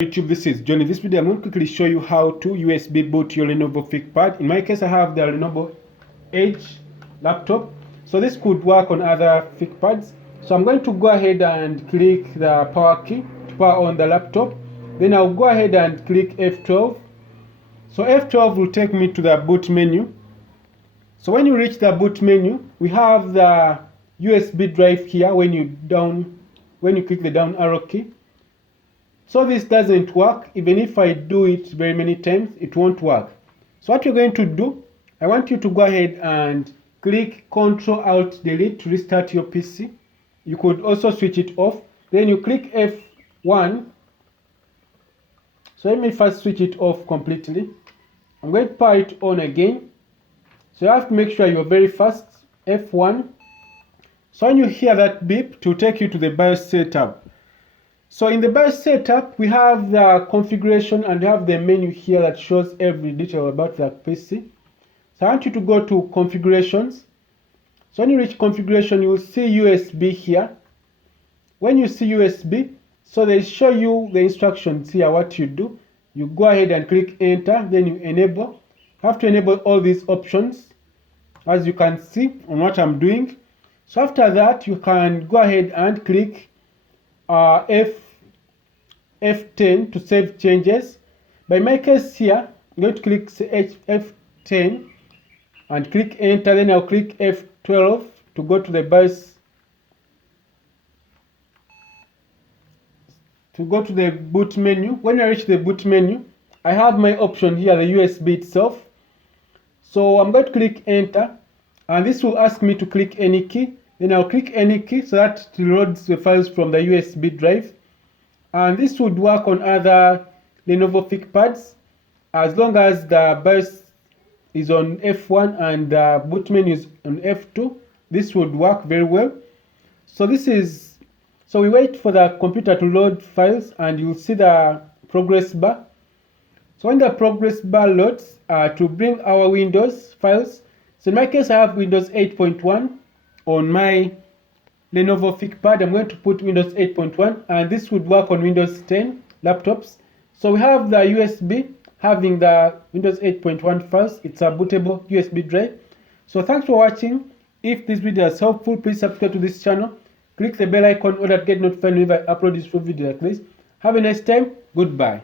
YouTube, this is Johnny. In this video I'm going to quickly show you how to USB boot your Lenovo ThinkPad. In my case I have the Lenovo Edge laptop, so this could work on other ThinkPads. So I'm going to go ahead and click the power key to power on the laptop. Then I'll go ahead and click F12. So F12 will take me to the boot menu. So when you reach the boot menu, we have the USB drive here when you click the down arrow key. So this doesn't work. Even if I do it very many times, it won't work. So what you're going to do, I want you to go ahead and click Ctrl Alt Delete to restart your PC. You could also switch it off. Then you click F1. So let me first switch it off completely. I'm going to power it on again. So you have to make sure you're very fast. F1. So when you hear that beep, it will take you to the BIOS setup. So in the BIOS setup, we have the configuration and we have the menu here that shows every detail about the PC. So I want you to go to configurations. So when you reach configuration, you will see USB here. When you see USB, so they show you the instructions here, what you do. You go ahead and click enter, then you enable. You have to enable all these options, as you can see on what I'm doing. So after that, you can go ahead and click F10 to save changes. By my case here, I'm going to click F10 and click enter. Then I'll click F12 to go to the BIOS, to go to the boot menu. When I reach the boot menu, I have my option here, the USB itself. So I'm going to click enter, and this will ask me to click any key. Then I'll click any key so that it loads the files from the USB drive. And this would work on other Lenovo ThinkPads as long as the BIOS is on F1 and the boot menu is on F2. This would work very well. So we wait for the computer to load files, and you'll see the progress bar. So when the progress bar loads, to bring our Windows files. So in my case, I have Windows 8.1 on my Lenovo ThinkPad. I'm going to put Windows 8.1, and this would work on Windows 10 laptops. So we have the USB having the Windows 8.1 files. It's a bootable USB drive. So thanks for watching. If this video is helpful, please subscribe to this channel. Click the bell icon in order to get notified whenever I upload this full video like this. Have a nice time. Goodbye.